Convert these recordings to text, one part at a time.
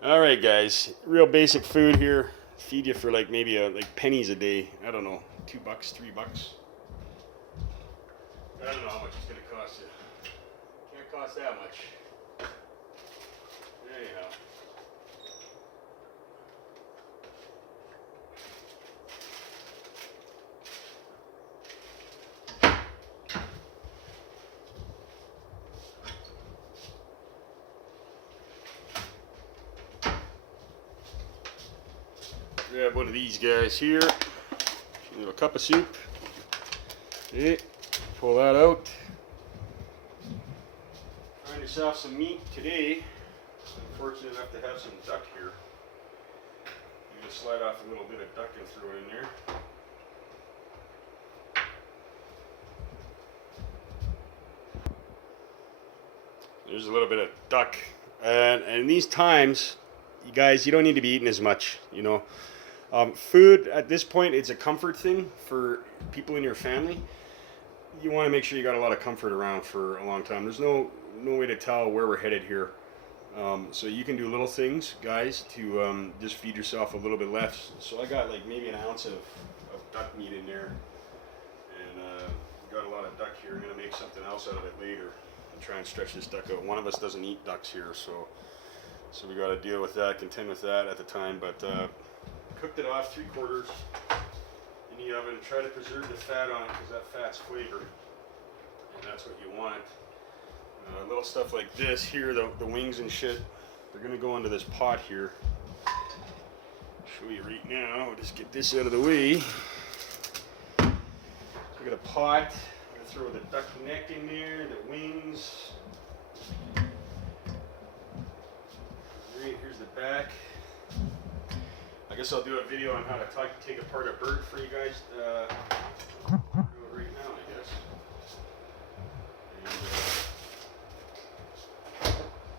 All right, guys. Real basic food here. Feed you for like maybe like pennies a day. I don't know, $2, $3. I don't know how much it's gonna cost you. Can't cost that much. Anyhow. Grab one of these guys here. A little cup of soup. Okay, pull that out. Find yourself some meat today. I'm fortunate enough to have some duck here. You just slide off a little bit of duck and throw it in there. There's a little bit of duck. And in these times, you guys, you don't need to be eating as much, you know. Food at this point, it's a comfort thing for people in your family. You want to make sure you got a lot of comfort around for a long time. There's no way to tell where we're headed here. So you can do little things, guys, to just feed yourself a little bit less. So I got like maybe an ounce of duck meat in there, and got a lot of duck here. I'm gonna make something else out of it later and try and stretch this duck out. One of us doesn't eat ducks here, so we got to deal with that, contend with that at the time. But cooked it off 3/4 in the oven. Try to preserve the fat on it because that fat's flavor, and that's what you want. Little stuff like this here, the wings and shit, they're gonna go into this pot here. Show you right now. I'll just get this out of the way. So we got a pot. I'm gonna throw the duck neck in there, the wings. Right, here's the back. I guess I'll do a video on how to take apart a bird for you guys. Do it right now, I guess. And,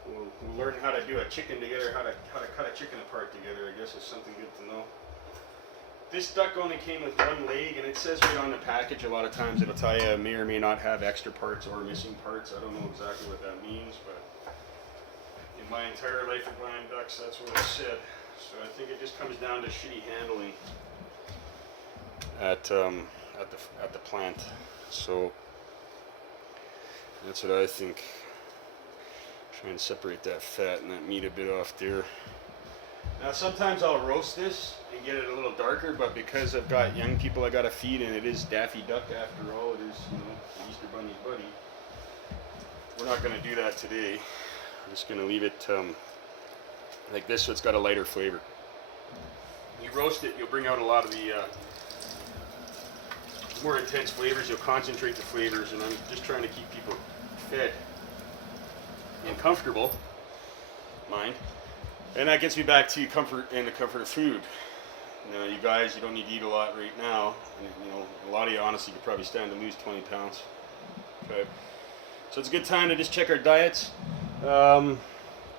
we'll learn how to do a chicken together, how to cut a chicken apart together. I guess is something good to know. This duck only came with one leg, and it says right on the package a lot of times it'll tell you may or may not have extra parts or missing parts. I don't know exactly what that means, but in my entire life of buying ducks, that's what it said. So I think it just comes down to shitty handling at the plant. So that's what I think. Try and separate that fat and that meat a bit off there. Now sometimes I'll roast this and get it a little darker, but because I've got young people I gotta feed, and it is Daffy Duck after all, it is, you know, the Easter Bunny's buddy. We're not gonna do that today. I'm just gonna leave it like this, so it's got a lighter flavor. You roast it, you'll bring out a lot of the more intense flavors. You'll concentrate the flavors, and I'm just trying to keep people fed and comfortable, mind. And that gets me back to comfort and the comfort of food. Now, you guys, you don't need to eat a lot right now. And, you know, a lot of you honestly could probably stand to lose 20 pounds. Okay, so it's a good time to just check our diets.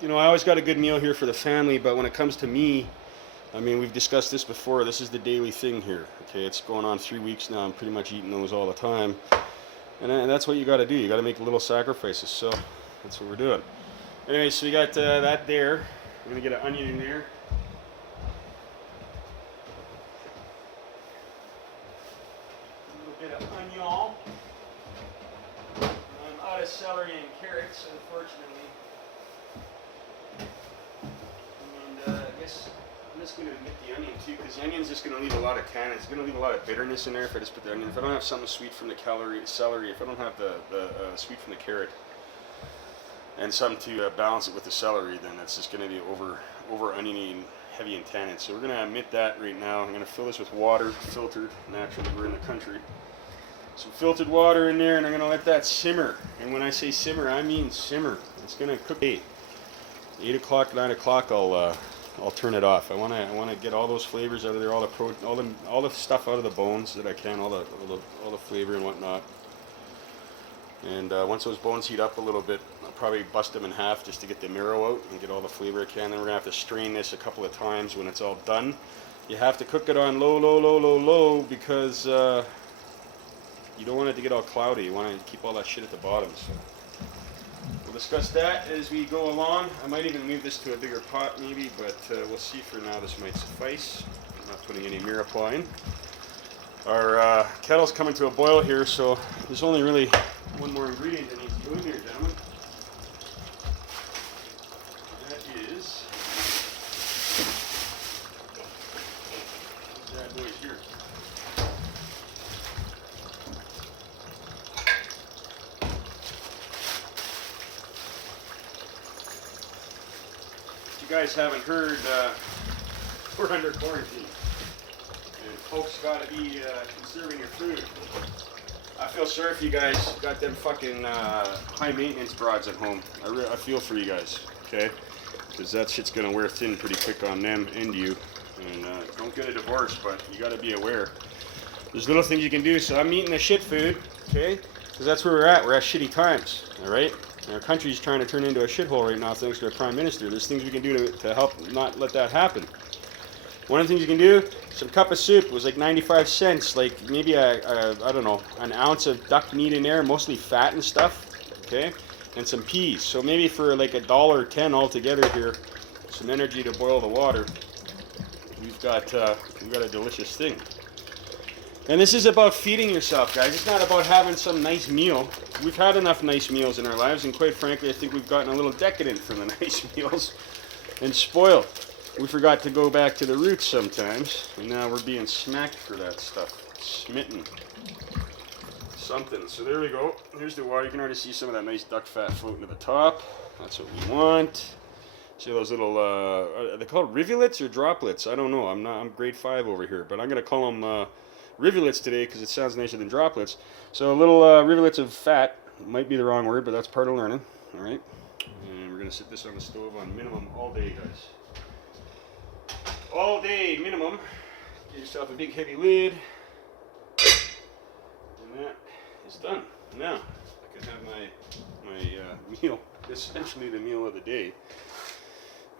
You know, I always got a good meal here for the family, but when it comes to me, I mean, we've discussed this before. This is the daily thing here. Okay, it's going on 3 weeks now. I'm pretty much eating those all the time, and that's what you got to do. You got to make little sacrifices. So that's what we're doing. Anyway, so we got that there. We're gonna get an onion in there. A little bit of onion. I'm out of celery and carrots, unfortunately. And I guess I'm just gonna get the onion too, because the onion's just gonna leave a lot of tannin. It's gonna leave a lot of bitterness in there if I just put the onion. If I don't have something sweet from the celery, if I don't have the sweet from the carrot, and something to balance it with the celery, then it's just going to be over oniony and heavy in tannin. So we're going to omit that right now. I'm going to fill this with water, filtered. Naturally, we're in the country. Some filtered water in there, and I'm going to let that simmer. And when I say simmer, I mean simmer. It's going to cook 8 o'clock, 9 o'clock. I'll turn it off. I want to get all those flavors out of there, all the stuff out of the bones that I can, all the flavor and whatnot. And once those bones heat up a little bit, I'll probably bust them in half just to get the marrow out and get all the flavor I can. Then we're gonna have to strain this a couple of times when it's all done. You have to cook it on low because you don't want it to get all cloudy. You want to keep all that shit at the bottom. So we'll discuss that as we go along. I might even move this to a bigger pot maybe, but we'll see. For now, this might suffice. I'm not putting any mirepoix in. Our kettle's coming to a boil here, so there's only really one more ingredient that needs to go in here, gentlemen. That is these bad boys here. If you guys haven't heard, we're under quarantine. And folks gotta be conserving your food. I feel sorry for you guys got them fucking high maintenance broads at home. I feel for you guys, okay? Because that shit's gonna wear thin pretty quick on them and you. And don't get a divorce, but you gotta be aware. There's little things you can do. So I'm eating the shit food, okay? Because that's where we're at. We're at shitty times, all right? And our country's trying to turn into a shithole right now thanks to our prime minister. There's things we can do to help not let that happen. One of the things you can do, some cup of soup was like 95 cents, like maybe I don't know, an ounce of duck meat in there, mostly fat and stuff, okay? And some peas. So maybe for like $1.10 altogether here, some energy to boil the water. We've got a delicious thing. And this is about feeding yourself, guys. It's not about having some nice meal. We've had enough nice meals in our lives, and quite frankly, I think we've gotten a little decadent from the nice meals and spoiled. We forgot to go back to the roots sometimes, and now we're being smacked for that stuff. Smitten. Something. So there we go. Here's the water. You can already see some of that nice duck fat floating to the top. That's what we want. See those little, are they called rivulets or droplets? I don't know. I'm grade 5 over here, but I'm going to call them rivulets today because it sounds nicer than droplets. So little rivulets of fat. Might be the wrong word, but that's part of learning. All right. And we're going to sit this on the stove on minimum all day, guys. All day minimum. Get yourself a big heavy lid. And that is done. Now I can have my meal, essentially the meal of the day.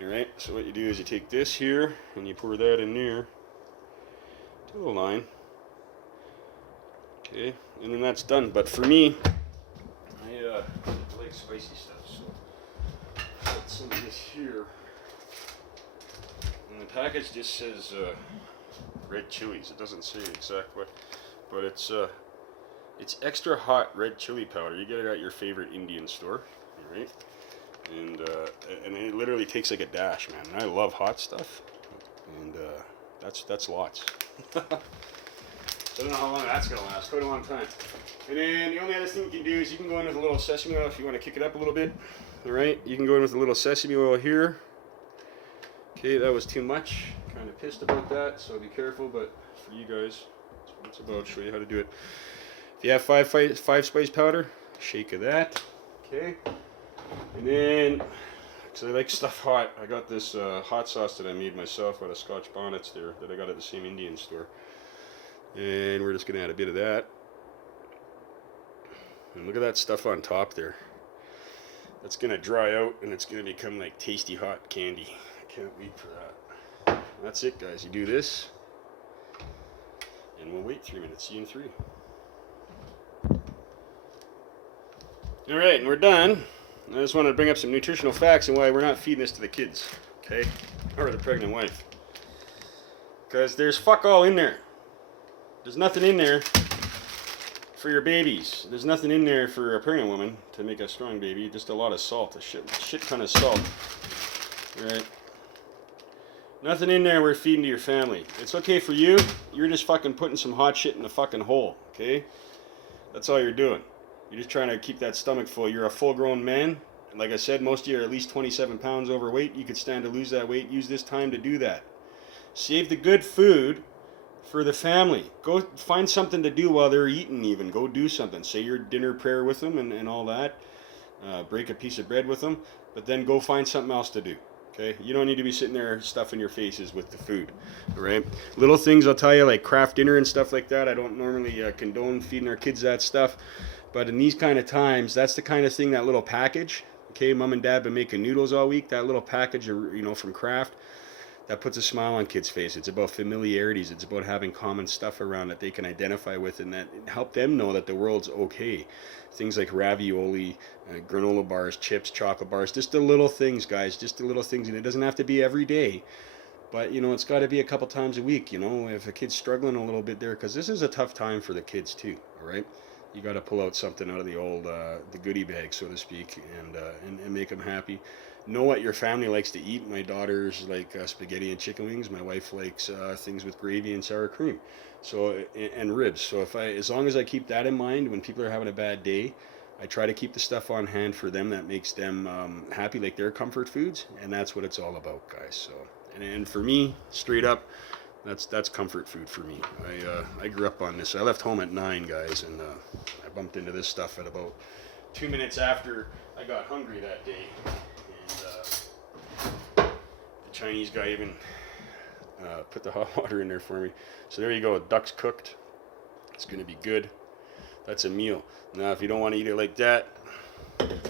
Alright, so what you do is you take this here and you pour that in there to the line. Okay, and then that's done. But for me, I like spicy stuff, so put some of this here. And the package just says red chilies. It doesn't say exact what, but it's extra hot red chili powder. You get it at your favorite Indian store, all right? And it literally takes like a dash, man. And I love hot stuff, and that's lots. I don't know how long that's gonna last. Quite a long time. And then the only other thing you can do is you can go in with a little sesame oil if you want to kick it up a little bit. All right, you can go in with a little sesame oil here. Okay, that was too much. Kind of pissed about that, so be careful. But for you guys, that's what it's about. Show you how to do it. If you have five spice powder, shake of that. Okay, and then because I like stuff hot, I got this hot sauce that I made myself out of Scotch bonnets there that I got at the same Indian store, and we're just gonna add a bit of that. And look at that stuff on top there. That's gonna dry out, and it's gonna become like tasty hot candy. Can't wait for that. That's it, guys. You do this, and we'll wait 3 minutes. See you in 3. All right, and we're done. I just wanted to bring up some nutritional facts and why we're not feeding this to the kids, okay, or the pregnant wife. Because there's fuck all in there. There's nothing in there for your babies. There's nothing in there for a pregnant woman to make a strong baby. Just a lot of salt, a shit ton of salt. All right. Nothing in there we're feeding to your family. It's okay for you. You're just fucking putting some hot shit in the fucking hole, okay? That's all you're doing. You're just trying to keep that stomach full. You're a full-grown man. And like I said, most of you are at least 27 pounds overweight. You could stand to lose that weight. Use this time to do that. Save the good food for the family. Go find something to do while they're eating even. Go do something. Say your dinner prayer with them and all that. Break a piece of bread with them. But then go find something else to do. Okay, you don't need to be sitting there stuffing your faces with the food, all right? Little things I'll tell you, like craft dinner and stuff like that. I don't normally condone feeding our kids that stuff, but in these kind of times, that's the kind of thing, that little package. Okay, mom and dad been making noodles all week. That little package, from Kraft, that puts a smile on kids' face. It's about familiarities. It's about having common stuff around that they can identify with, and that help them know that the world's okay. Things like ravioli, granola bars, chips, chocolate bars, just the little things, guys, just the little things. And it doesn't have to be every day, but it's got to be a couple times a week. If a kid's struggling a little bit there, because this is a tough time for the kids too. All right, you got to pull out something out of the old, the goodie bag, so to speak, and make them happy. Know what your family likes to eat. My daughters like spaghetti and chicken wings. My wife likes things with gravy and sour cream, so and ribs. So as long as I keep that in mind, when people are having a bad day, I try to keep the stuff on hand for them that makes them happy, like their comfort foods, and that's what it's all about, guys. So. And for me, straight up, that's comfort food for me. I grew up on this. I left home at 9, guys, and I bumped into this stuff at about 2 minutes after I got hungry that day. And the Chinese guy even put the hot water in there for me. So there you go. Duck's cooked. It's going to be good. That's a meal. Now, if you don't want to eat it like that,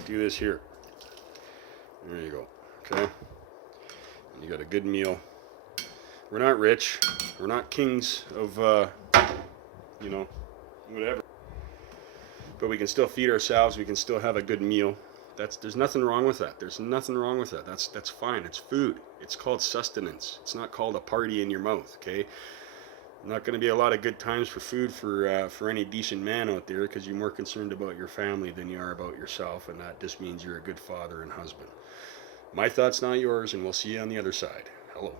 do this here. There you go. Okay. You got a good meal. We're not rich. We're not kings of, whatever. But we can still feed ourselves. We can still have a good meal. There's nothing wrong with that. There's nothing wrong with that. That's fine. It's food. It's called sustenance. It's not called a party in your mouth. Okay. Not going to be a lot of good times for food for any decent man out there, because you're more concerned about your family than you are about yourself, and that just means you're a good father and husband. My thoughts, not yours, and we'll see you on the other side. Hello.